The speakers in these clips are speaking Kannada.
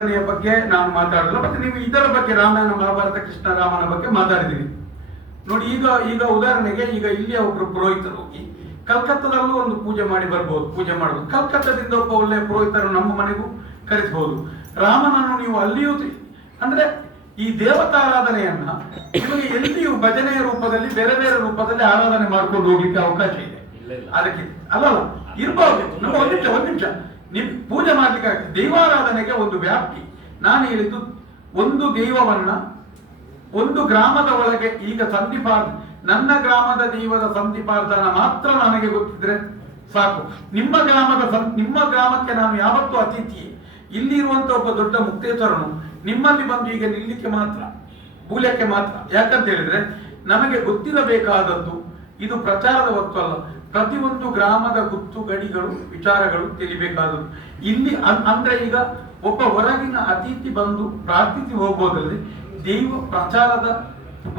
ಬಗ್ಗೆ ನಾನು ಮಾತಾಡಲ್ಲ. ಮತ್ತೆ ನೀವು ಇದರ ಬಗ್ಗೆ ರಾಮಾಯಣ ಮಹಾಭಾರತ ಕೃಷ್ಣ ರಾಮನ ಬಗ್ಗೆ ಮಾತಾಡಿದೀವಿ ನೋಡಿ. ಈಗ ಉದಾಹರಣೆಗೆ ಈಗ ಇಲ್ಲಿಯ ಒಬ್ರು ಪುರೋಹಿತರು ಹೋಗಿ ಕಲ್ಕತ್ತಾದಲ್ಲೂ ಒಂದು ಪೂಜೆ ಮಾಡಿ ಬರ್ಬೋದು, ಪೂಜೆ ಮಾಡಬಹುದು. ಕಲ್ಕತ್ತಾದಿಂದ ಒಬ್ಬ ಒಳ್ಳೆಯ ಪುರೋಹಿತರು ನಮ್ಮ ಮನೆಗೂ ಕರೆಸಬಹುದು. ರಾಮನನ್ನು ನೀವು ಅಲ್ಲಿಯೂ ಅಂದ್ರೆ ಈ ದೇವತಾರಾಧನೆಯನ್ನ ನಿಮಗೆ ಎಲ್ಲಿಯೂ ಭಜನೆಯ ರೂಪದಲ್ಲಿ ಬೇರೆ ಬೇರೆ ರೂಪದಲ್ಲಿ ಆರಾಧನೆ ಮಾಡ್ಕೊಂಡು ಹೋಗ್ಲಿಕ್ಕೆ ಅವಕಾಶ ಇದೆ. ಅದಕ್ಕೆ ಅಲ್ಲ ಇರ್ಬೋದು. ನಮ್ಮ ಒಂದ್ ನಿಮಿಷ ನೀವು ಪೂಜೆ ಮಾಡ್ಲಿಕ್ಕೆ ದೈವಾರಾಧನೆಗೆ ಒಂದು ವ್ಯಾಪ್ತಿ. ನಾನು ಹೇಳಿದ್ದು ಒಂದು ದೈವವನ್ನ ಒಂದು ಗ್ರಾಮದ ಒಳಗೆ ಈಗ ಸಂಧಿಪಾರ್ಥ, ನನ್ನ ಗ್ರಾಮದ ದೈವದ ಸಂಧಿಪಾರ್ಥನ ಮಾತ್ರ ನನಗೆ ಗೊತ್ತಿದ್ರೆ ಸಾಕು. ನಿಮ್ಮ ಗ್ರಾಮಕ್ಕೆ ನಾನು ಯಾವತ್ತೂ ಅತಿಥಿ. ಇಲ್ಲಿ ಇರುವಂತ ಒಬ್ಬ ದೊಡ್ಡ ಮುಕ್ತೇಶ್ವರನು ನಿಮ್ಮಲ್ಲಿ ಬಂದು ಈಗ ನಿಲ್ಲಿಕ್ಕೆ ಮಾತ್ರ, ಮೂಲ್ಯಕ್ಕೆ ಮಾತ್ರ. ಯಾಕಂತ ಹೇಳಿದ್ರೆ ನಮಗೆ ಗೊತ್ತಿರಬೇಕಾದದ್ದು ಇದು ಪ್ರಚಾರದ ವಸ್ತು ಅಲ್ಲ. ಪ್ರತಿಯೊಂದು ಗ್ರಾಮದ ಗುತ್ತು ಗಡಿಗಳು ವಿಚಾರಗಳು ತಿಳಿಬೇಕಾದದ್ದು ಇಲ್ಲಿ. ಅಂದ್ರೆ ಈಗ ಒಬ್ಬ ಹೊರಗಿನ ಅತಿಥಿ ಬಂದು ಪ್ರಾರ್ಥಿಸಿ ಹೋಗೋದ್ರಲ್ಲಿ ದೈವ ಪ್ರಚಾರದ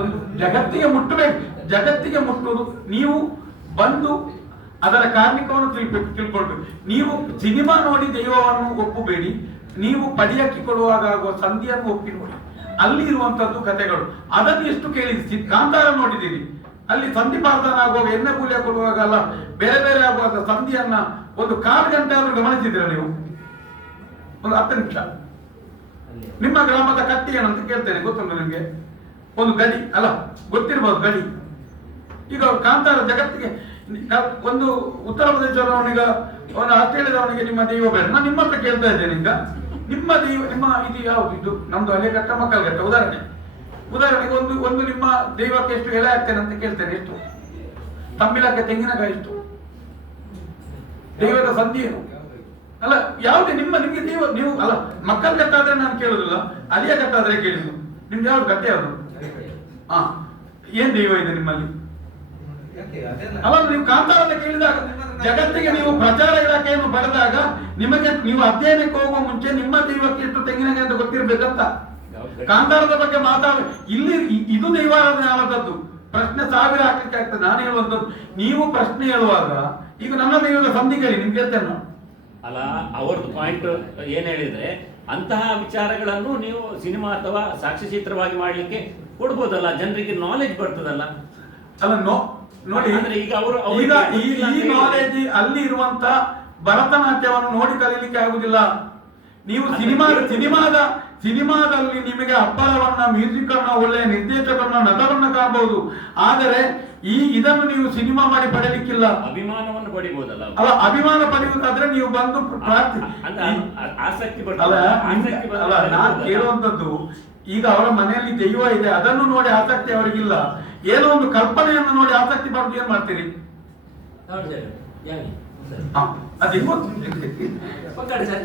ಒಂದು ಜಗತ್ತಿಗೆ ಮುಟ್ಟಬೇಕು. ಜಗತ್ತಿಗೆ ಮುಟ್ಟುವುದು ನೀವು ಬಂದು ಅದರ ಕಾರ್ಮಿಕವನ್ನು ತಿಳ್ಕೊಳ್ಬೇಕು. ನೀವು ಸಿನಿಮಾ ನೋಡಿ ದೈವವನ್ನು ಒಪ್ಪಬೇಡಿ. ನೀವು ಪಡಿಯಕ್ಕಿ ಕೊಡುವಾಗ ಆಗುವ ಸಂಧಿಯನ್ನು ಒಪ್ಪಿ ನೋಡಿ. ಅಲ್ಲಿ ಇರುವಂತದ್ದು ಕಥೆಗಳು ಅದನ್ನು ಎಷ್ಟು ಕೇಳಿದ್ದೀರಿ? ಕಾಂತಾರ ನೋಡಿದ್ದೀರಿ, ಅಲ್ಲಿ ಸಂಧಿಪಾರ್ಥನ ಆಗುವಾಗ ಎಣ್ಣೆ ಕೂಲಿಯ ಕೊಡುವಾಗ ಅಲ್ಲ ಬೇರೆ ಬೇರೆ ಆಗುವಾಗ ಸಂಧಿಯನ್ನ ಒಂದು 4 ಗಂಟೆ ಆದ್ರೂ ಗಮನಿಸಿದ್ದೀರ ನೀವು? ಒಂದು 10 ನಿಮಿಷ. ನಿಮ್ಮ ಗ್ರಾಮದ ಕಟ್ಟಿ ಏನಂತ ಕೇಳ್ತೇನೆ, ಗೊತ್ತುಂಟು ನಿಮ್ಗೆ? ಒಂದು ಗಡಿ ಅಲ್ಲ, ಗೊತ್ತಿರ್ಬೋದು ಗಡಿ. ಈಗ ಕಾಂತಾರ ಜಗತ್ತಿಗೆ ಒಂದು ಉತ್ತರ ಪ್ರದೇಶದವನಿಗ ಒಂದು ಆಸ್ಟ್ರೇಲಿಯಾದವನಿಗೆ ನಿಮ್ಮ ದೈವ ಬೇಡ. ನಾನು ನಿಮ್ಮ ಹತ್ರ ಕೇಳ್ತಾ ಇದ್ದೇನೆ ಈಗ, ನಿಮ್ಮ ದೈವ ನಿಮ್ಮ ಇದು ಯಾವುದು? ಇದು ನಮ್ದು ಹಳೆ ಘಟ್ಟ ಮಕ್ಕಳ ಘಟ್ಟ. ಉದಾಹರಣೆಗೆ ಒಂದು ನಿಮ್ಮ ದೈವಕ್ಕೆ ಎಷ್ಟು ಎಲೆ ಹಾಕ್ತೇನೆ ಅಂತ ಕೇಳ್ತೇನೆ. ಎಷ್ಟು ತಮ್ಮಿಲಕ್ಕೆ ತೆಂಗಿನಕಾಯಿ ಎಷ್ಟು? ದೈವದ ಸಂಧಿ ಏನು? ಅಲ್ಲ ಯಾವುದೇ ನಿಮ್ಗೆ ದೈವ ನೀವು ಅಲ್ಲ ಮಕ್ಕಳ ಘಟ್ಟ ಆದ್ರೆ ನಾನು ಕೇಳುದಿಲ್ಲ, ಅಲಿಯ ಘಟ್ಟ ಆದ್ರೆ ಕೇಳಿದ್ದು. ನಿಮ್ಗೆ ಯಾವ್ದು ಘಟ್ಟ ಯಾವುದು? ಹಾ, ಏನ್ ದೈವ ಇದೆ ನಿಮ್ಮಲ್ಲಿ? ಅಲ್ಲ ನೀವು ಕಾಂತಾರನ್ನ ಕೇಳಿದಾಗ ಜಗತ್ತಿಗೆ ನೀವು ಪ್ರಚಾರ ಇಲಾಖೆಯನ್ನು ಬರೆದಾಗ ನಿಮಗೆ ನೀವು ಅಧ್ಯಯನಕ್ಕೆ ಹೋಗುವ ಮುಂಚೆ ನಿಮ್ಮ ದೈವಕ್ಕೆ ಎಷ್ಟು ತೆಂಗಿನಕಾಯಿ ಅಂತ ಗೊತ್ತಿರ್ಬೇಕಂತ. ಕಾಂತಾರದ ಬಗ್ಗೆ ಇಲ್ಲಿ ಇದು ದೈವಾರಾಧನೆ ಆದದ್ದು. ಪ್ರಶ್ನೆ 1000 ಹಾಕ್ಲಿಕ್ಕೆ ಆಗ್ತದೆ. ನಾನು ಹೇಳುವಂತದ್ದು ನೀವು ಪ್ರಶ್ನೆ ಹೇಳುವಾಗ ಈಗ ನನ್ನ ದೈವದ ಸಂಧಿ ಕೇಳಿ ನಿಮ್ಗೆ ಹೇಳ್ತೇನೆ ಅಲ್ಲ. ಅವ್ರದ್ದು ಪಾಯಿಂಟ್ ಏನ್ ಹೇಳಿದ್ರೆ ಅಂತಹ ವಿಚಾರಗಳನ್ನು ನೀವು ಸಿನಿಮಾ ಅಥವಾ ಸಾಕ್ಷ್ಯಚಿತ್ರವಾಗಿ ಮಾಡ್ಲಿಕ್ಕೆ ಕೊಡ್ಬೋದಲ್ಲ, ಜನರಿಗೆ ನಾಲೆಜ್ ಬರ್ತದಲ್ಲ. ಅಲ್ಲ ನೋಡಿ, ಈಗ ಅವರು ಈಗ ಈ ನಾಲೆಜ್ ಅಲ್ಲಿ ಇರುವಂತ ಭರತನಾಟ್ಯವನ್ನು ನೋಡಿ ಕಲೀಲಿಕ್ಕೆ ಆಗುದಿಲ್ಲ. ನೀವು ಸಿನಿಮಾದಲ್ಲಿ ನಿಮಗೆ ಅಬ್ಬರವನ್ನ, ಮ್ಯೂಸಿಕ್ ಅನ್ನ, ಒಳ್ಳೆಯ ನಿರ್ದೇಶಕರನ್ನ, ನಟರನ್ನ ಕಾಣಬಹುದು. ಆದರೆ ಇದನ್ನು ನೀವು ಸಿನಿಮಾ ಮಾಡಿ ಪಡೆಯಲಿಕ್ಕಿಲ್ಲ. ಅಭಿಮಾನವನ್ನು ಪಡಿಬಹುದಲ್ಲ. ಅಲ್ಲ, ಅಭಿಮಾನ ಪಡೆಯುವುದಾದ್ರೆ ನೀವು ಬಂದು ಆಸಕ್ತಿ ಅಲ್ಲ. ನಾನು ಕೇಳುವಂತದ್ದು ಈಗ ಅವರ ಮನೆಯಲ್ಲಿ ದೈವ ಇದೆ, ಅದನ್ನು ನೋಡಿ ಆಸಕ್ತಿ ಅವರಿಗಿಲ್ಲ. ಏನೋ ಒಂದು ಕಲ್ಪನೆಯನ್ನು ನೋಡಿ ಆಸಕ್ತಿ ಪಡೆದು ಏನ್ ಮಾಡ್ತೀರಿ? ಅದೇ ಗೊತ್ತು.